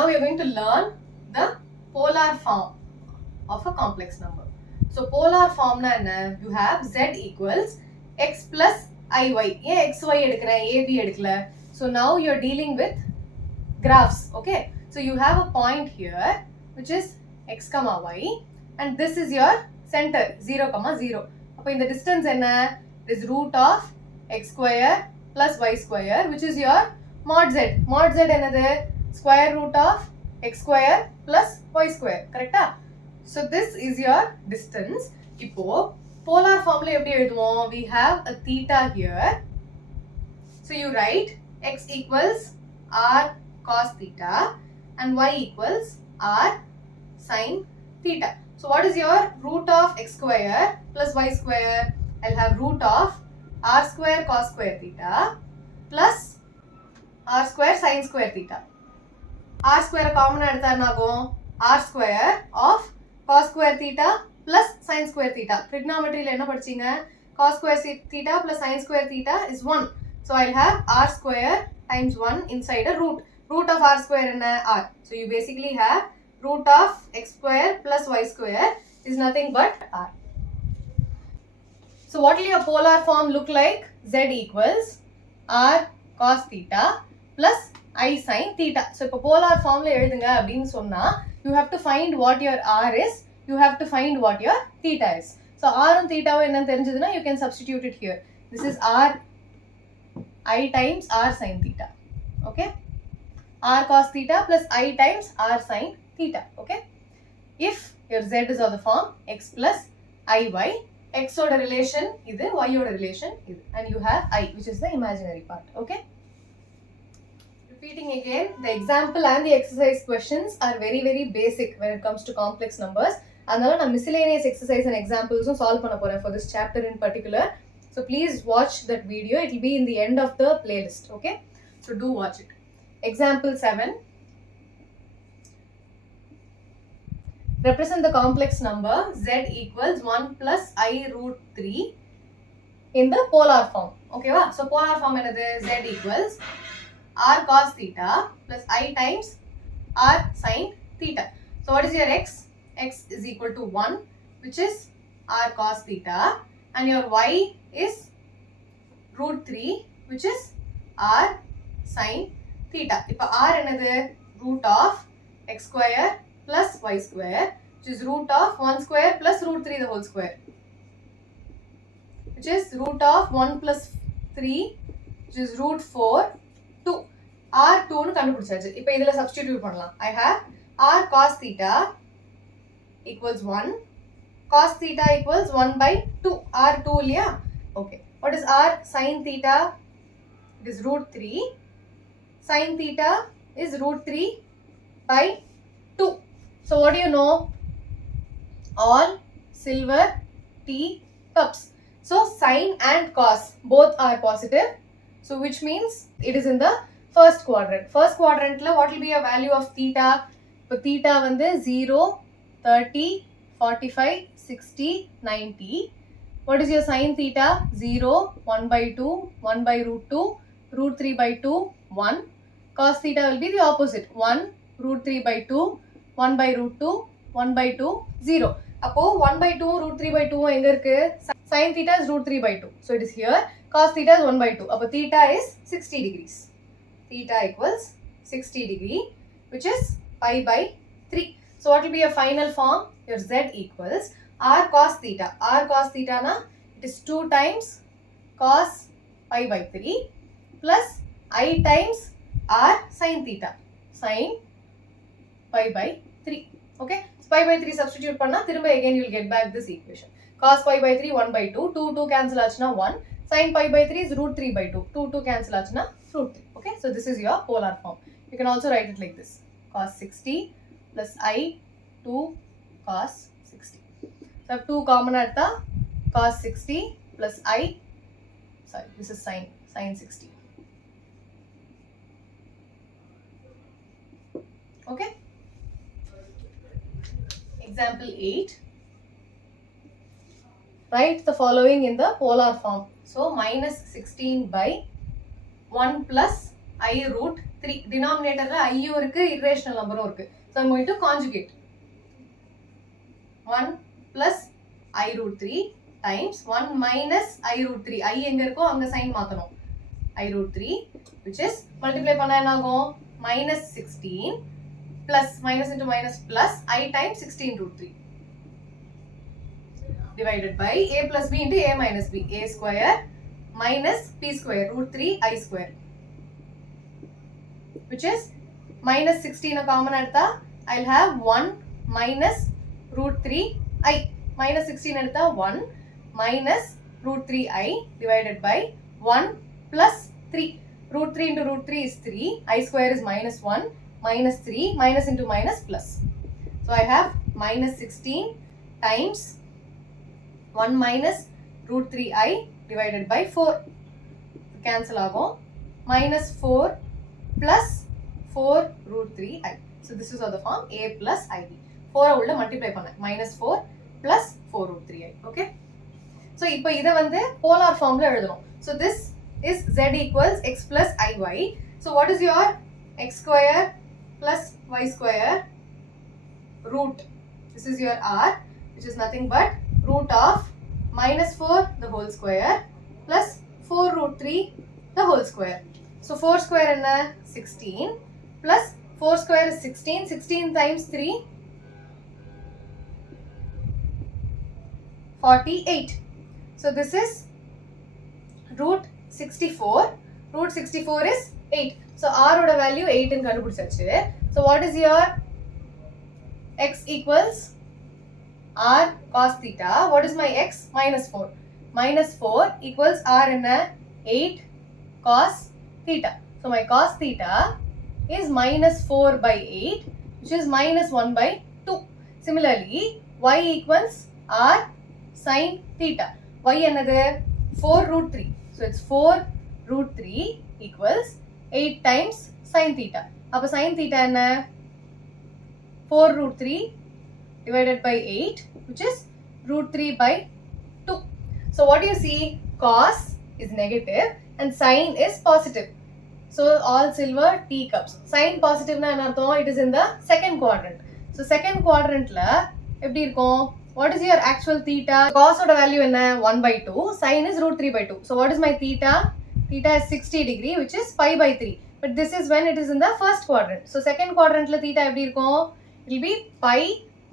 Now we are going to learn the polar form of a complex number. So polar form na enna? You have z equals x plus iy. Ye xy edukra, ab edukla. So now you are dealing with graphs. Okay, so you have a point here which is x comma y, and this is your center 0 comma 0. Appo in the distance enna? It is root of x square plus y square, which is your mod z. Mod z enadhu? Square root of x square plus y square. Correct? So this is your distance. Ipo polar form la eppadi eludhuvom? We have a theta here. So you write x equals r cos theta and y equals r sin theta. So what is your root of x square plus y square? I'll have root of r square cos square theta plus r square sin square theta. R square common edutha enagum? R square of cos square theta plus sin square theta. Trigonometry la enna padichinga? Cos square theta plus sin square theta is 1. So I'll have r square times 1 inside a root. Root of r square enna? R. So you basically have root of x square plus y square is nothing but r. So what will your polar form look like? Z equals r cos theta plus I sin theta. So இப்போ polar formல எழுதுங்க அப்படின்னு சொன்னா you have to find what your r is, you have to find what your theta is. So r and theta என்னன்னு தெரிஞ்சதுன்னா you can substitute it here. This is r I times r sin theta. Okay, r cos theta plus I times r sin theta. Okay, if your z is of the form x plus iy, x oda relation idu, y oda relation idu, and you have I, which is the imaginary part. Okay, repeating again, the example and the exercise questions are very basic when it comes to complex numbers. Adnala na miscellaneous exercise and examples solve panna poren for this chapter in particular. So please watch that video. It will be in the end of the playlist. Okay, so do watch it. Example 7. Represent the complex number z equals 1 plus I root 3 in the polar form. Okay va? So polar form enadhu? Z equals r cos theta plus I times r sin theta. So what is your x? X is equal to 1, which is r cos theta, and your y is root 3, which is r sin theta. Ipa r enadhu? Root of x square plus y square, which is root of 1 square plus root 3 the whole square, which is root of 1 plus 3, which is root 4, 2. R2 nu kandupidichachu. Ipo idhula substitute pannalam. I have r cos theta equals 1, cos theta equals 1 by 2. R2 liya? Okay. What is r sin theta? It is root 3. Sin theta is root 3 by 2. So what do you know? All silver tea cups. So sin and cos both are positive. So which means it is in the first quadrant. First quadrant la what will be a value of theta? So theta vandu 0, 30, 45, 60, 90. What is your sin theta? 0, 1 by 2, 1 by root 2, root 3 by 2, 1. Cos theta will be the opposite. 1, root 3 by 2, 1 by root 2, 1 by 2, 0. Appo 1 by 2, root 3 by 2 enga irukku? Sin theta is root 3 by 2. So it is here. Cos theta is 1 by 2. Appo theta is 60 degrees. Theta equals 60 degree, which is pi by 3. So what will be your final form? Your z equals r cos theta. R cos theta na, it is 2 times cos pi by 3 plus I times r sin theta. Sin pi by 3. Okay, so pi by 3 substitute panna thirumba again you will get back this equation. Cos pi by 3 1 by 2, 2 cancel achna 1. Sin pi by 3 is root 3 by 2, 2 cancel achna root 3. Okay, so this is your polar form. You can also write it like this: cos 60 plus I 2 cos 60. So I have 2 common at the cos 60 plus I, sorry, this is sin 60. Okay. Example 8. Write the following in the polar form. So minus 16 by 1 plus I root 3. Denominator ஐயும் இருக்கு, irrational numberும் இருக்கு. So I'm going to conjugate. 1 plus I root 3 times 1 minus I root 3. I எங்க இருக்கோ அங்க sign மாத்தணும். I root 3 which is multiply பண்ணா என்ன ஆகும்? Minus 16 plus minus into minus plus I times 16 root 3 divided by a plus b into a minus b. A square minus p square root 3 I square which is minus 16 a common எடுத்தா I'll have 1 minus root 3 I. Minus 16 எடுத்தா 1 minus root 3 I divided by 1 plus 3. Root 3 into root 3 is 3. I square is minus 1 minus 3 minus into minus plus. So I have minus 16 times 1 minus root 3i divided by 4. Cancel ஆகும். Minus 4 plus 4 root 3i. So this is of the form a plus ib. 4 உள்ள multiply பண்ண. Minus 4 plus 4 root 3i. Okay. So இப்போ இதை வந்து polar formல எழுதணும். So this is z equals x plus iy. So what is your x square plus y square root? This is your r which is nothing but root of minus 4 the whole square plus 4 root 3 the whole square. So 4 square enna 16 plus 4 square is 16. 16 times 3 48. So this is root 64. Root 64 is 8. So r oda value 8 in kandupidichachu. So what is your x equals r cos theta? What is my x? Minus 4. Minus 4 equals r in a 8 cos theta. So my cos theta is minus 4 by 8 which is minus 1 by 2. Similarly, y equals r sin theta. Y another 4 root 3. So it's 4 root 3 equals 8 times sin theta. Appa sin theta enna 4 root 3 divided by 8 which is root 3 by 2. So what do you see? Cos is negative and sin is positive. So all silver teacups. Sin positive na enna artham? It is in the second quadrant. So second quadrant la eppadi irukum? What is your actual theta? Cos oda value enna 1 by 2. Sin is root 3 by 2. So what is my theta? Theta is 60 degree which is pi by 3. But this is when it is in the first quadrant. So second quadrant la theta eppadi irukum? It will be pi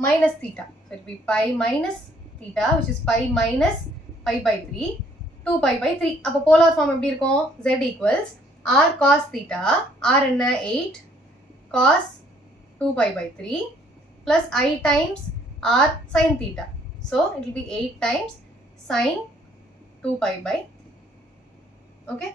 minus theta. So it will be pi minus theta which is pi minus pi by 3 2 pi by 3. அப்போ polar form எப்படி இருக்கும்? Z equals r cos theta. R என்ன 8 cos 2 pi by 3 plus I times r sin theta. So it will be 8 times sin 2 pi by. Okay.